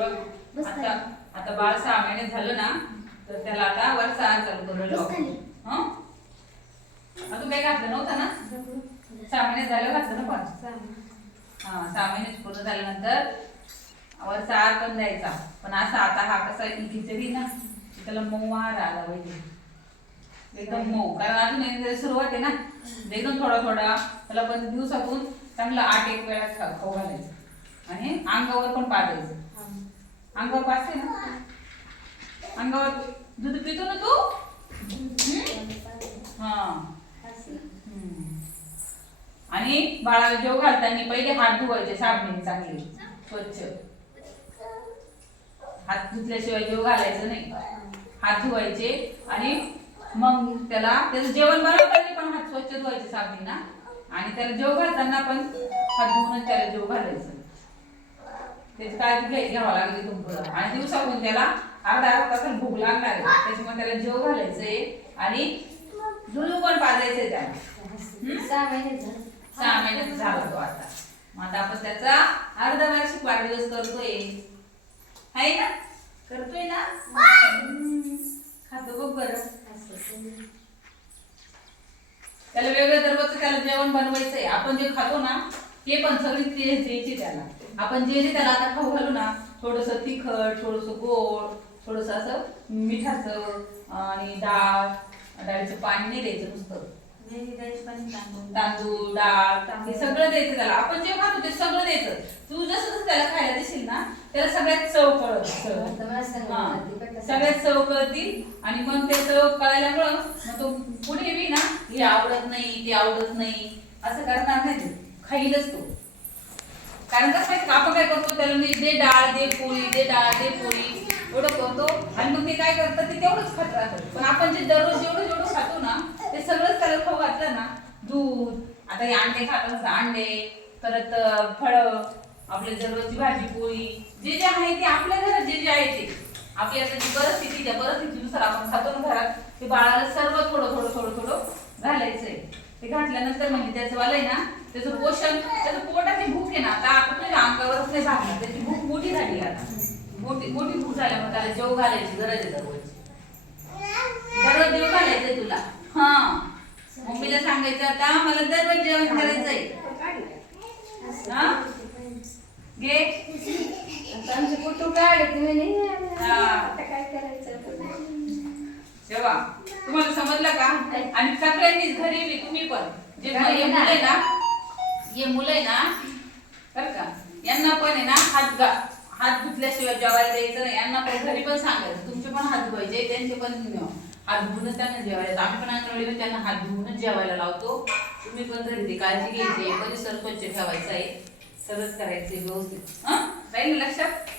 बघ आता आता बाळ 6 महिने झालं ना तर त्याला आता वरचा आहार चालू करू लागलो. हं अजून काही घातलं नव्हतं ना 6 महिने झालं घातलं ना पण 6 महिने पूर्ण झाल्यानंतर वरचा आहार पण द्यायचा. पण असा आता हा कसा खिचडी ना त्याला मऊ आहार आला पाहिजे एकदम मऊ. कारण अजून सुरुवात आहे ना एकदम थोडा थोडा त्याला पण दिवसातून चांगला 8-1 वेळा खाऊ घालायचं आणि अंगावर पण पाजायचं. अंगावर पाजते ना अंगावर दूध पितो ना तू. आणि बाळाला जेव घालताना पहिले हात धुवायचे साबणाने चांगले स्वच्छ. हात धुतल्याशिवाय जेव घालायचं नाही. हात धुवायचे आणि मग त्याचं जेवण बनवताना पण हात स्वच्छ धुवायचे साबणीने आणि त्याला जेव घालताना पण हात धुवूनच त्याला जेव घालायचं. त्याची काळजी घ्यावं लागेल इथून पुढं. आणि दिवसातून त्याला अर्धा तासाला भूक लागणार आहे त्याच्यामुळे त्याला जेव घालायचंय आणि जुलू पण पाजायचंय त्याला. 6 महिन्याचा झाला तो आता. मग आता आपण त्याचा अर्धा वार्षिक वाढदिवस करतोय आहे ना करतोय ना. खातो बघ बरं. त्याला वेगळं दररोजचं त्याला जेवण बनवायचंय. आपण जे खातो ना ते पण सगळी द्यायची त्याला. आपण जे जे त्याला आता खाऊ घालू ना थोडंसं तिखट थोडंसं गोड थोडंसं असं मिठाचं आणि डाळीचं पाणी नाही द्यायचं नुसतं. तांदूळ डाळ हे सगळं द्यायचं त्याला. आपण जे खातो ते सगळं द्यायचं. तू जसं जसं त्याला खायला देशील ना त्याला सगळ्यात चव कळत सगळ्यात चव कळतील आणि मग ते चव कळाल्यामुळं मग तो पुढे बी ना हे आवडत नाही ते आवडत नाही असं करणार नाही. खाईलच तो. कारण कसं माहिती आपण काय करतो त्याला दे डाळ दे पोळी दे डाळ दे पोळी एवढं करतो आणि मग ते काय करतात ते तेवढंच खात राहतात. पण आपण जे दररोज जेवढं खातो ना ते सगळंच त्याला खाऊ घातलं ना दूध आता हे अंडे खातात अंडे परत फळं आपल्या दररोजची भाजी पोळी जे जे आहे ते आपल्या घरात जे जे आहे ते आपली आता जी परिस्थिती त्या परिस्थितीनुसार आपण खातो ना घरात ते बाळाला सर्व थोडं थोडं थोडं थोडं घालायचंय. ते घातल्यानंतर म्हणजे त्याचं वालय ना त्याचं पोषण त्याचं पोटाची भूक आहे ना आता आपण अंगावरच नाही भागणार. त्याची भूक मोठी झाली आता मोठी भूक झाल्यामुळे त्याला जेव घालायची गरज आहे. दररोज जेव घालायचंय तुला. मम्मीला सांगायचं आता मला दररोज जेवण करायचंय. घे आमचे फोटो काढत नाही आता काय करायचं तेव्हा तुम्हाला समजलं का. आणि सगळ्यांनीच घरी बी तुम्ही पण जे मुलं आहे ना बरं का यांना पण आहे ना हात धुतल्याशिवाय जेवायला द्यायचं नाही. यांना पण घरी पण सांगायचं तुमचे पण हात धुवायचे त्यांचे पण हात धुवूनच त्यांना जेवायला. आम्ही पण अंगणवाडीवर त्यांना हात धुवूनच जेवायला लावतो. तुम्ही पण घरी ती काळजी घ्यायची परिसर स्वच्छ ठेवायचा आहे. सगळंच करायचंय व्यवस्थित. राहील लक्षात.